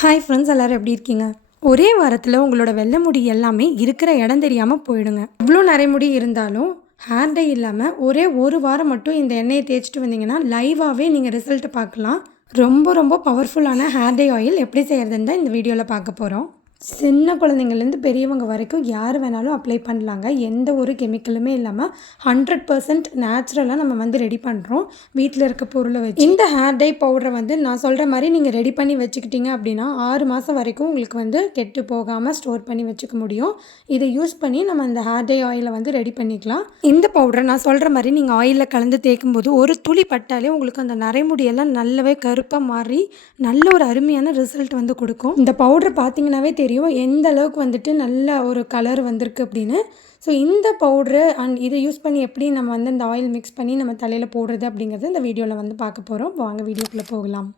Hi friends, எல்லோரும் எப்படி இருக்கீங்க? ஒரே வாரத்தில் உங்களோட வெள்ளை முடி எல்லாமே இருக்கிற இடம் தெரியாமல் போயிடுங்க. இவ்வளோ நிறைய முடி இருந்தாலும் ஹேர் டை இல்லாமல் ஒரே ஒரு வாரம் மட்டும் இந்த எண்ணெயை தேய்ச்சிட்டு வந்தீங்கன்னா லைவாகவே நீங்கள் ரிசல்ட் பார்க்கலாம். ரொம்ப ரொம்ப பவர்ஃபுல்லான ஹேர் டை ஆயில் எப்படி செய்கிறதுன்னு தான் இந்த வீடியோவில் பார்க்க போகிறோம். சின்ன குழந்தைங்கள்லேருந்து பெரியவங்க வரைக்கும் யார் வேணாலும் அப்ளை பண்ணலாங்க. எந்த ஒரு கெமிக்கலுமே இல்லாமல் 100% நேச்சுரலாக நம்ம வந்து ரெடி பண்ணுறோம் வீட்டில் இருக்க பொருளை வச்சு. இந்த ஹேர் டை பவுடரை வந்து நான் சொல்கிற மாதிரி நீங்கள் ரெடி பண்ணி வச்சுக்கிட்டீங்க அப்படின்னா 6 மாதம் வரைக்கும் உங்களுக்கு வந்து கெட்டு போகாமல் ஸ்டோர் பண்ணி வச்சுக்க முடியும். இதை யூஸ் பண்ணி நம்ம இந்த ஹேர் டை ஆயிலை வந்து ரெடி பண்ணிக்கலாம். இந்த பவுடரை நான் சொல்கிற மாதிரி நீங்கள் ஆயிலில் கலந்து தேய்க்கும் போது ஒரு துளி பட்டாலே உங்களுக்கு அந்த நரைமுடியெல்லாம் நல்லாவே கருப்பாக மாறி நல்ல ஒரு அருமையான ரிசல்ட் வந்து கொடுக்கும். இந்த பவுடர் பார்த்தீங்கன்னாவே தெரியும் எந்த அளவுக்கு வந்துட்டு நல்ல ஒரு கலர் வந்திருக்கு அப்படின்னு. ஸோ இந்த பவுட்ரு அண்ட் இதை யூஸ் பண்ணி எப்படி நம்ம வந்து இந்த ஆயில் மிக்ஸ் பண்ணி நம்ம தலையில் போடுறது அப்படிங்கிறது இந்த வீடியோவில் வந்து பார்க்க போகிறோம். வாங்க வீடியோக்குள்ளே போகலாம்.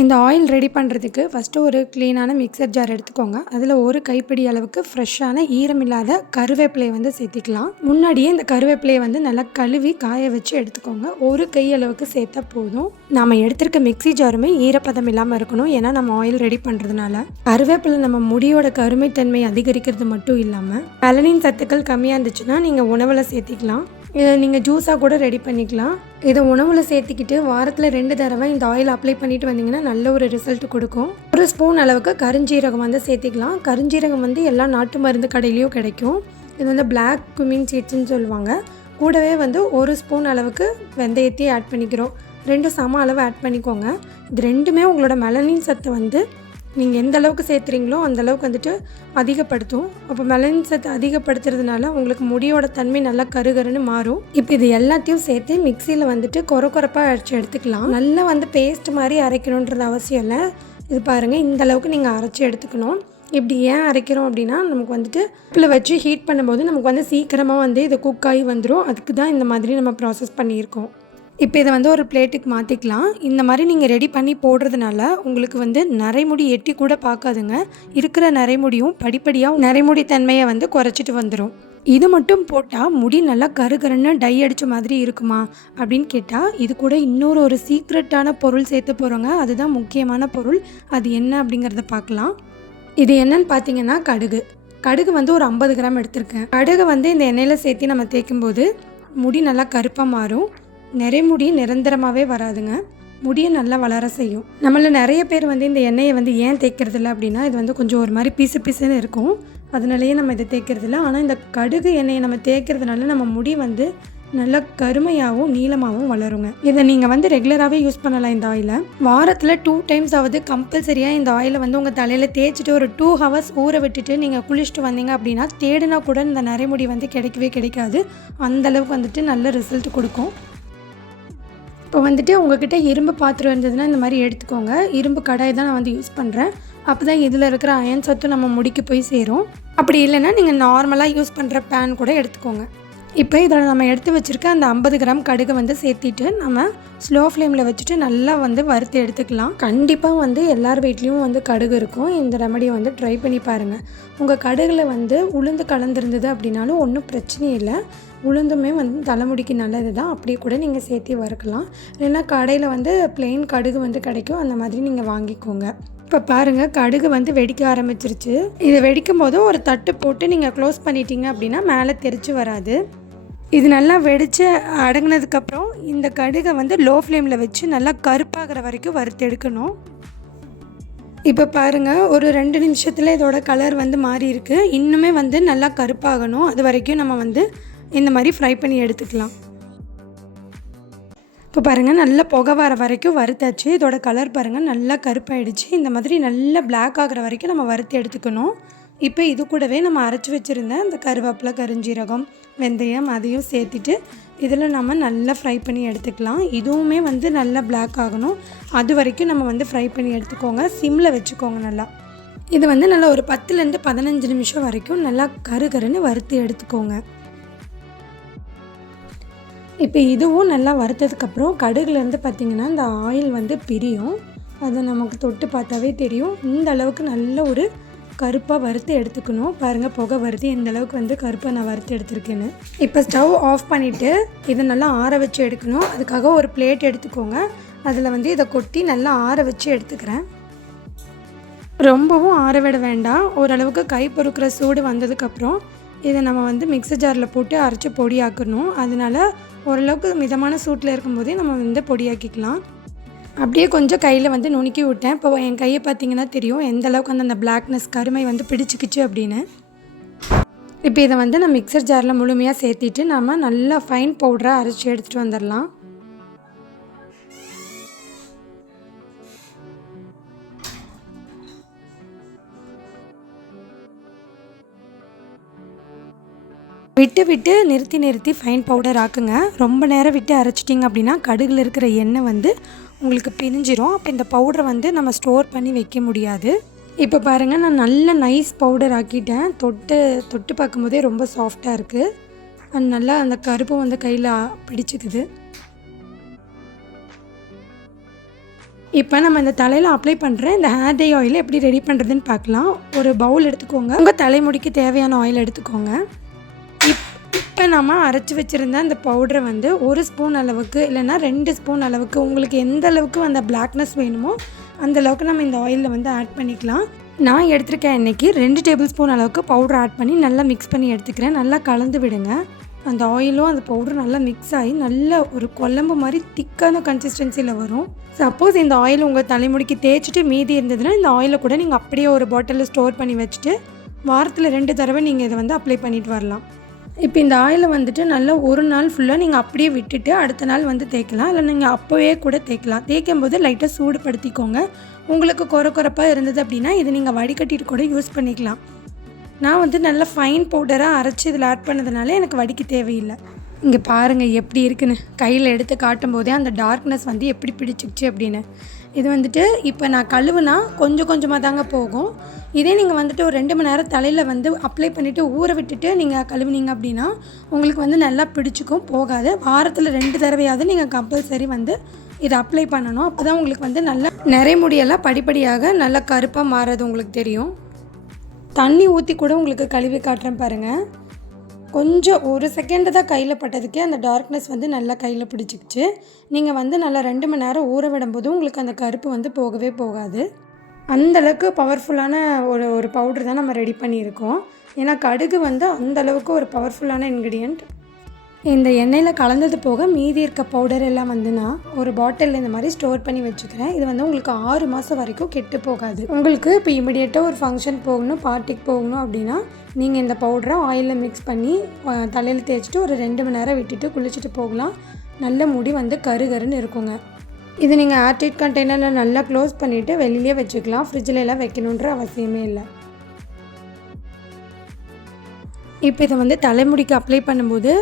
இந்த ஆயில் ரெடி பண்ணுறதுக்கு ஃபஸ்ட்டு ஒரு க்ளீனான மிக்சர் ஜார் எடுத்துக்கோங்க. அதில் ஒரு கைப்பிடி அளவுக்கு ஃப்ரெஷ்ஷான ஈரமில்லாத கருவேப்பிலையை வந்து சேர்த்திக்கலாம். முன்னாடியே இந்த கருவேப்பிலையை வந்து நல்லா கழுவி காய வச்சு எடுத்துக்கோங்க. ஒரு கை அளவுக்கு சேர்த்தா போதும். நாம் எடுத்திருக்க மிக்சி ஜாருமே ஈரப்பதம் இல்லாமல் இருக்கணும், ஏன்னா நம்ம ஆயில் ரெடி பண்ணுறதுனால. கருவேப்பிலை நம்ம முடியோட கருமைத்தன்மை அதிகரிக்கிறது மட்டும் இல்லாமல் மெலனின் சத்துக்கள் கம்மியாக இருந்துச்சுன்னா நீங்கள் உணவில் சேர்த்திக்கலாம். இதை நீங்கள் ஜூஸாக கூட ரெடி பண்ணிக்கலாம். இதை உணவில் சேர்த்திக்கிட்டு வாரத்தில் 2 தடவை இந்த ஆயில் அப்ளை பண்ணிட்டு வந்தீங்கன்னா நல்ல ஒரு ரிசல்ட் கொடுக்கும். ஒரு ஸ்பூன் அளவுக்கு கருஞ்சீரகம் வந்து சேர்த்திக்கலாம். கருஞ்சீரகம் வந்து எல்லா நாட்டு மருந்து கடையிலையும் கிடைக்கும். இது வந்து பிளாக் குமின் சீட்ஸ்ன்னு சொல்லுவாங்க. கூடவே வந்து ஒரு ஸ்பூன் அளவுக்கு வெந்தயத்தையும் ஆட் பண்ணிக்கிறோம். 2 சம அளவு ஆட் பண்ணிக்கோங்க. இது ரெண்டுமே உங்களோட மெலனின் சத்தை வந்து நீங்கள் எந்த அளவுக்கு சேர்த்துறீங்களோ அந்த அளவுக்கு வந்துட்டு அதிகப்படுத்தும். அப்போ மெலனின் சத்து அதிகப்படுத்துறதுனால உங்களுக்கு முடியோட தன்மை நல்லா கருகருன்னு மாறும். இப்போ இது எல்லாத்தையும் சேர்த்து மிக்சியில் வந்துட்டு கொரப்பாக அரைச்சி எடுத்துக்கலாம். நல்லா வந்து பேஸ்ட் மாதிரி அரைக்கணுன்றது அவசியம் இல்லை. இது பாருங்கள், இந்த அளவுக்கு நீங்கள் அரைச்சி எடுத்துக்கணும். இப்படி ஏன் அரைக்கிறோம் அப்படின்னா நமக்கு வந்துட்டு உப்பில் வச்சு ஹீட் பண்ணும்போது நமக்கு வந்து சீக்கிரமாக வந்து இது குக் ஆகி வந்துடும். அதுக்கு தான் இந்த மாதிரி நம்ம ப்ராசஸ் பண்ணியிருக்கோம். இப்போ இதை வந்து ஒரு பிளேட்டுக்கு மாற்றிக்கலாம். இந்த மாதிரி நீங்கள் ரெடி பண்ணி போடுறதுனால உங்களுக்கு வந்து நரைமுடி எட்டி கூட பார்க்காதுங்க. இருக்கிற நரைமுடியும் படிப்படியாக நரைமுடி தன்மையை வந்து குறைச்சிட்டு வந்துடும். இது மட்டும் போட்டால் முடி நல்லா கருகருன்னு டை அடித்த மாதிரி இருக்குமா அப்படின்னு கேட்டால் இது கூட இன்னொரு ஒரு சீக்ரெட்டான பொருள் சேர்த்து போகிறோங்க. அதுதான் முக்கியமான பொருள். அது என்ன அப்படிங்கிறத பார்க்கலாம். இது என்னன்னு பார்த்தீங்கன்னா கடுகு வந்து ஒரு 50 கிராம் எடுத்திருக்கேன். கடுகு வந்து இந்த எண்ணெயில் சேர்த்து நம்ம தேய்க்கும்போது முடி நல்லா கருப்பாக மாறும். நிறைமுடி நிரந்தரமாகவே வராதுங்க. முடியை நல்லா வளர செய்யும். நம்மள நிறைய பேர் வந்து இந்த எண்ணெயை வந்து ஏன் தேய்க்கிறதில்ல அப்படின்னா இது வந்து கொஞ்சம் ஒரு மாதிரி பிசுன்னு இருக்கும், அதனாலேயே நம்ம இதை தேய்க்கிறதில்ல. ஆனால் இந்த கடுகு எண்ணெயை நம்ம தேய்க்கிறதுனால நம்ம முடி வந்து நல்லா கருமையாகவும் நீளமாகவும் வளருங்க. இதை நீங்கள் வந்து ரெகுலராகவே யூஸ் பண்ணலாம். இந்த ஆயிலை வாரத்தில் 2 டைம்ஸ் ஆகுது கம்பல்சரியாக இந்த ஆயிலை வந்து உங்கள் தலையில் தேய்ச்சிட்டு ஒரு 2 ஹவர்ஸ் ஊற விட்டுட்டு நீங்கள் குளிச்சுட்டு வந்தீங்க அப்படின்னா தேடினா கூட இந்த நரைமுடி வந்து கிடைக்கவே கிடைக்காது. அந்தளவுக்கு வந்துட்டு நல்ல ரிசல்ட் கொடுக்கும். இப்போ வந்துட்டு உங்கள்கிட்ட இரும்பு பாத்திரம் இருந்ததுன்னா இந்த மாதிரி எடுத்துக்கோங்க. இரும்பு கடாய் தான் நான் வந்து யூஸ் பண்ணுறேன். அப்போ தான் இதில் இருக்கிற அயன் சத்து நம்ம முடிக்கு போய் சேரும். அப்படி இல்லைன்னா நீங்கள் நார்மலாக யூஸ் பண்ணுற பேன் கூட எடுத்துக்கோங்க. இப்போ இதில் நம்ம எடுத்து வச்சுருக்க அந்த 50 கிராம் கடுகை வந்து சேர்த்திட்டு நம்ம ஸ்லோ ஃப்ளேமில் வச்சுட்டு நல்லா வந்து வறுத்து எடுத்துக்கலாம். கண்டிப்பாக வந்து எல்லார் வீட்லேயும் வந்து கடுகு இருக்கும். இந்த ரெமடியை வந்து ட்ரை பண்ணி பாருங்கள். உங்கள் கடுகில் வந்து உளுந்து கலந்துருந்தது அப்படின்னாலும் ஒன்றும் பிரச்சனை இல்லை. உளுந்துமே வந்து தலைமுடிக்கு நல்லது தான். அப்படியே கூட நீங்கள் சேர்த்து வறுக்கலாம். இல்லைன்னா கடையில் வந்து பிளெயின் கடுகு வந்து கிடைக்கும், அந்த மாதிரி நீங்கள் வாங்கிக்கோங்க. இப்போ பாருங்கள், கடுகு வந்து வெடிக்க ஆரம்பிச்சிருச்சு. இதை வெடிக்கும் போது ஒரு தட்டு போட்டு நீங்கள் க்ளோஸ் பண்ணிட்டீங்க அப்படின்னா மேலே தெரிச்சு வராது. இது நல்லா வெடித்து அடங்கினதுக்கப்புறம் இந்த கடுகை வந்து லோ ஃப்ளேமில் வச்சு நல்லா கருப்பாகிற வரைக்கும் வறுத்து எடுக்கணும். இப்போ பாருங்கள், ஒரு 2 நிமிஷத்தில் இதோட கலர் வந்து மாறி இருக்குது. இன்னுமே வந்து நல்லா கருப்பாகணும். அது வரைக்கும் நம்ம வந்து இந்த மாதிரி ஃப்ரை பண்ணி எடுத்துக்கலாம். இப்போ பாருங்கள், நல்லா புகை வர வரைக்கும் வறுத்தாச்சு. இதோட கலர் பாருங்கள் நல்லா கருப்பாயிடுச்சு. இந்த மாதிரி நல்லா பிளாக் ஆகிற வரைக்கும் நம்ம வறுத்து எடுத்துக்கணும். இப்போ இது கூடவே நம்ம அரைச்சி வச்சுருந்த இந்த கருவேப்பிலை, கருஞ்சீரகம், வெந்தயம் அதையும் சேர்த்துட்டு இதில் நம்ம நல்லா ஃப்ரை பண்ணி எடுத்துக்கலாம். இதுவுமே வந்து நல்லா பிளாக் ஆகணும். அது வரைக்கும் நம்ம வந்து ஃப்ரை பண்ணி எடுத்துக்கோங்க. சிம்மில் வச்சுக்கோங்க. நல்லா இது வந்து நல்லா ஒரு 10லேருந்து 15 நிமிஷம் வரைக்கும் நல்லா கருன்னு வறுத்து எடுத்துக்கோங்க. இப்போ இதுவும் நல்லா வறுத்ததுக்கப்புறம் கடுகுலேருந்து பார்த்திங்கன்னா இந்த ஆயில் வந்து பிரியும். அதை நமக்கு தொட்டு பார்த்தாவே தெரியும். இந்த அளவுக்கு நல்ல ஒரு கருப்பாக வறுத்து எடுத்துக்கணும். பாருங்கள், புகை வருது எந்த அளவுக்கு வந்து கருப்பாக நான் வறுத்து எடுத்துருக்கேன்னு. இப்போ ஸ்டவ் ஆஃப் பண்ணிவிட்டு இதை நல்லா ஆற வச்சு எடுக்கணும். அதுக்காக ஒரு பிளேட் எடுத்துக்கோங்க. அதில் வந்து இதை கொட்டி நல்லா ஆற வச்சு எடுத்துக்கிறேன். ரொம்பவும் ஆற விட வேண்டாம். ஓரளவுக்கு கை பொறுக்கிற சூடு வந்ததுக்கப்புறம் இதை நம்ம வந்து மிக்ஸர் ஜாரில் போட்டு அரைச்சி பொடியாக்கணும். அதனால் ஓரளவுக்கு மிதமான சூட்டில் இருக்கும்போதே நம்ம வந்து பொடியாக்கிக்கலாம். அப்படியே கொஞ்சம் கையில் வந்து நுணுக்கி விட்டேன். இப்போ என் கையை பார்த்திங்கன்னா தெரியும் எந்த அளவுக்கு அந்த பிளாக்னஸ் கருமை வந்து பிடிச்சிக்கிச்சு அப்படின்னு. இப்போ இதை வந்து நான் மிக்ஸர் ஜாரில் முழுமையாக சேர்த்திட்டு நம்ம நல்லா ஃபைன் பவுடராக அரைச்சி எடுத்துகிட்டு வந்துடலாம். விட்டு விட்டு நிறுத்தி ஃபைன் பவுடர் ஆக்குங்க. ரொம்ப நேரம் விட்டு அரைச்சிட்டிங்க அப்படின்னா கடுகில் இருக்கிற எண்ணெய் வந்து உங்களுக்கு பிரிஞ்சிரும். அப்போ இந்த பவுடரை வந்து நம்ம ஸ்டோர் பண்ணி வைக்க முடியாது. இப்போ பாருங்கள், நான் நல்ல நைஸ் பவுடர் ஆக்கிட்டேன். தொட்டு பார்க்கும்போதே ரொம்ப சாஃப்டாக இருக்குது. நல்லா அந்த கருப்பு வந்து கையில் பிடிச்சிக்குது. இப்போ நம்ம இந்த தலையில் அப்ளை பண்ணுற இந்த ஹேர் டை ஆயில் எப்படி ரெடி பண்ணுறதுன்னு பார்க்கலாம். ஒரு பவுல் எடுத்துக்கோங்க. உங்கள் தலைமுடிக்கு தேவையான ஆயில் எடுத்துக்கோங்க. இப்போ நம்ம அரைச்சி வச்சுருந்த அந்த பவுடரை வந்து 1 ஸ்பூன் அளவுக்கு இல்லைன்னா 2 ஸ்பூன் அளவுக்கு உங்களுக்கு எந்த அளவுக்கு அந்த பிளாக்னஸ் வேணுமோ அந்தளவுக்கு நம்ம இந்த ஆயிலில் வந்து ஆட் பண்ணிக்கலாம். நான் எடுத்துருக்கேன் இன்றைக்கி 2 டேபிள் ஸ்பூன் அளவுக்கு பவுடர் ஆட் பண்ணி நல்லா மிக்ஸ் பண்ணி எடுத்துக்கிறேன். நல்லா கலந்து விடுங்க. அந்த ஆயிலும் அந்த பவுடரும் நல்லா மிக்ஸ் ஆகி நல்ல ஒரு குழம்பு மாதிரி திக்கான கன்சிஸ்டன்சியில் வரும். சப்போஸ் இந்த ஆயில் உங்கள் தலைமுடிக்கு தேய்ச்சிட்டு மீதி இருந்ததுன்னா இந்த ஆயிலை கூட நீங்கள் அப்படியே ஒரு பாட்டிலில் ஸ்டோர் பண்ணி வச்சுட்டு வாரத்தில் 2 தடவை நீங்கள் இதை வந்து அப்ளை பண்ணிட்டு வரலாம். இப்போ இந்த ஆயிலை வந்துட்டு நல்லா ஒரு நாள் ஃபுல்லாக நீங்கள் அப்படியே விட்டுட்டு அடுத்த நாள் வந்து தேய்க்கலாம். இல்லை நீங்கள் அப்போவே கூட தேய்க்கலாம். தேய்க்கும் போது லைட்டாக சூடுபடுத்திக்கோங்க. உங்களுக்கு கொரப்பாக இருந்தது அப்படின்னா இதை நீங்கள் வடிகட்டிட்டு கூட யூஸ் பண்ணிக்கலாம். நான் வந்து நல்லா ஃபைன் பவுடராக அரைச்சி இதில் ஆட் பண்ணதுனால எனக்கு வடிக்க தேவையில்லை. இங்கே பாருங்கள் எப்படி இருக்குன்னு. கையில் எடுத்து காட்டும் போதே அந்த டார்க்னஸ் வந்து எப்படி பிடிச்சிக்கிச்சு அப்படின்னு. இது வந்துட்டு இப்போ நான் கழுவுனா கொஞ்சமாக தாங்க போகும். இதே நீங்கள் வந்துட்டு ஒரு 2 மணி நேரம் தலையில் வந்து அப்ளை பண்ணிவிட்டு ஊற விட்டுட்டு நீங்கள் கழுவுனீங்க அப்படின்னா உங்களுக்கு வந்து நல்லா பிடிச்சிக்கும், போகாது. வாரத்தில் 2 தடவையாவது நீங்கள் கம்பல்சரி வந்து இதை அப்ளை பண்ணணும். அப்போ தான் உங்களுக்கு வந்து நல்லா நிறைய முடியெல்லாம் படிப்படியாக நல்லா கருப்பாக மாறுறது உங்களுக்கு தெரியும். தண்ணி ஊற்றி கூட உங்களுக்கு கழுவி காட்டுறேன் பாருங்கள். கொஞ்சம் 1 செகண்டு தான் கையில் பட்டதுக்கே அந்த டார்க்னஸ் வந்து நல்லா கையில் பிடிச்சிக்கிச்சு. நீங்கள் வந்து நல்லா 2 மணி நேரம் ஊற விடும்போது உங்களுக்கு அந்த கருப்பு வந்து போகவே போகாது. அந்தளவுக்கு பவர்ஃபுல்லான ஒரு பவுடர் தான் நம்ம ரெடி பண்ணியிருக்கோம். ஏன்னா கடுகு வந்து அந்தளவுக்கு ஒரு பவர்ஃபுல்லான இன்க்ரீடியண்ட். இந்த எண்ணெயில் கலந்தது போக மீதி இருக்க பவுடர் எல்லாம் வந்து நான் ஒரு பாட்டிலில் இந்த மாதிரி ஸ்டோர் பண்ணி வச்சுக்கிறேன். இது வந்து உங்களுக்கு 6 மாதம் வரைக்கும் கெட்டு போகாது. உங்களுக்கு இப்போ இமிடியேட்டாக ஒரு ஃபங்க்ஷன் போகணும், பார்ட்டிக்கு போகணும் அப்படின்னா நீங்கள் இந்த பவுடரை ஆயிலில் மிக்ஸ் பண்ணி தலையில் தேய்ச்சிட்டு ஒரு 2 மணி நேரம் விட்டுட்டு குளிச்சுட்டு போகலாம். நல்ல முடி வந்து கருன்னு இருக்குங்க. இது நீங்கள் ஏர்டைட் கண்டெய்னரில் நல்லா க்ளோஸ் பண்ணிவிட்டு வெளியிலே வச்சுக்கலாம். ஃப்ரிட்ஜில் எல்லாம் வைக்கணுன்ற அவசியமே இல்லை. இப்போ இதை வந்து தலைமுடிக்கு அப்ளை பண்ணும்போது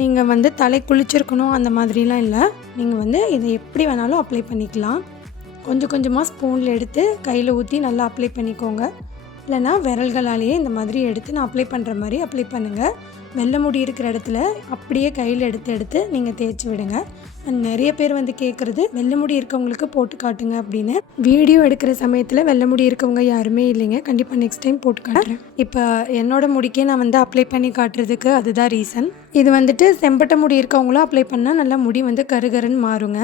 நீங்கள் வந்து தலை குளிச்சிருக்கணும் அந்த மாதிரிலாம் இல்லை. நீங்கள் வந்து இதை எப்படி வேணாலும் அப்ளை பண்ணிக்கலாம். கொஞ்சமாக ஸ்பூனில் எடுத்து கையில் ஊற்றி நல்லா அப்ளை பண்ணிக்கோங்க. இல்லைனா விரல்களாலேயே இந்த மாதிரி எடுத்து நான் அப்ளை பண்ணுற மாதிரி அப்ளை பண்ணுங்கள். வெள்ளை முடி இருக்கிற இடத்துல அப்படியே கையில் எடுத்து நீங்கள் தேய்ச்சி விடுங்க. நிறைய பேர் வந்து கேட்குறது வெள்ளை முடி இருக்கவங்களுக்கு போட்டு காட்டுங்க அப்படின்னு. வீடியோ எடுக்கிற சமயத்தில் வெள்ளை முடி இருக்கவங்க யாருமே இல்லைங்க. கண்டிப்பாக நெக்ஸ்ட் டைம் போட்டு காட்டுறேன். இப்போ என்னோடய முடிக்கே நான் வந்து அப்ளை பண்ணி காட்டுறதுக்கு அதுதான் ரீசன். இது வந்துட்டு செம்பட்ட முடி இருக்கவங்களும் அப்ளை பண்ணால் நல்லா முடி வந்து கருன்னு மாறுங்க.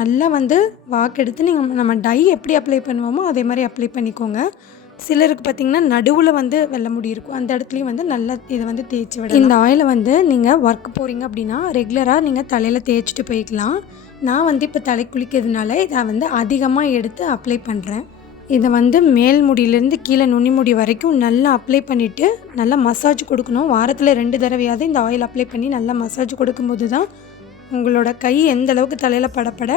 நல்லா வந்து வாக்கெடுத்து நம்ம டை எப்படி அப்ளை பண்ணுவோமோ அதே மாதிரி அப்ளை பண்ணிக்கோங்க. சிலருக்கு பார்த்திங்கன்னா நடுவில் வந்து வெள்ளை முடி இருக்கும். அந்த இடத்துலையும் வந்து நல்லா இதை வந்து தேய்ச்சி விட. இந்த ஆயிலை வந்து நீங்கள் ஒர்க் போகிறீங்க அப்படின்னா ரெகுலராக நீங்கள் தலையில் தேய்ச்சிட்டு போய்க்கலாம். நான் வந்து இப்போ தலை குளிக்கிறதுனால இதை வந்து அதிகமாக எடுத்து அப்ளை பண்ணுறேன். இதை வந்து மேல் முடியிலேருந்து கீழே நுனி முடி வரைக்கும் நல்லா அப்ளை பண்ணிவிட்டு நல்லா மசாஜ் கொடுக்கணும். வாரத்தில் 2 தடவையாவது இந்த ஆயில் அப்ளை பண்ணி நல்லா மசாஜ் கொடுக்கும்போது தான் உங்களோட கை எந்த அளவுக்கு தலையில் படப்பட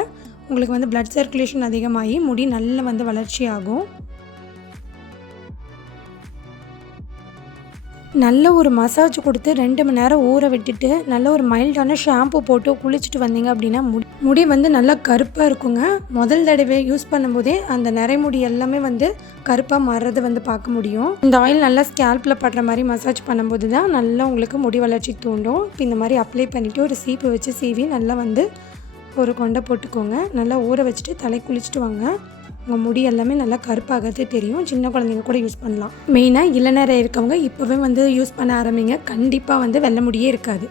உங்களுக்கு வந்து பிளட் சர்க்குலேஷன் அதிகமாகி முடி நல்லா வந்து வளர்ச்சி ஆகும். நல்ல ஒரு மசாஜ் கொடுத்து 2 மணி நேரம் ஊற விட்டுட்டு நல்ல ஒரு மைல்டான ஷாம்பு போட்டு குளிச்சுட்டு வந்தீங்க அப்படின்னா முடி வந்து நல்லா கருப்பாக இருக்குங்க. முதல் தடவை யூஸ் பண்ணும்போதே அந்த நரைமுடி எல்லாமே வந்து கருப்பாக மாறுறது வந்து பார்க்க முடியும். இந்த ஆயில் நல்லா ஸ்கேல்பில் படுற மாதிரி மசாஜ் பண்ணும்போது தான் நல்லா உங்களுக்கு முடி வளர்ச்சி தூண்டும். இப்போ இந்த மாதிரி அப்ளை பண்ணிவிட்டு ஒரு சீப்பு வச்சு சீவி நல்லா வந்து ஒரு கொண்டை போட்டுக்கோங்க. நல்லா ஊற வச்சுட்டு தலை குளிச்சுட்டு வாங்க. உங்கள் முடி எல்லாமே நல்லா கருப்பாகிறது தெரியும். சின்ன குழந்தைங்க கூட யூஸ் பண்ணலாம். மெயினாக இளநரை இருக்கவங்க இப்போவே வந்து யூஸ் பண்ண ஆரம்பிங்க. கண்டிப்பாக வந்து வெள்ளை முடியே இருக்காது.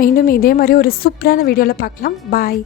மீண்டும் இதே மாதிரி ஒரு சூப்பரான வீடியோவில் பார்க்கலாம். பாய்.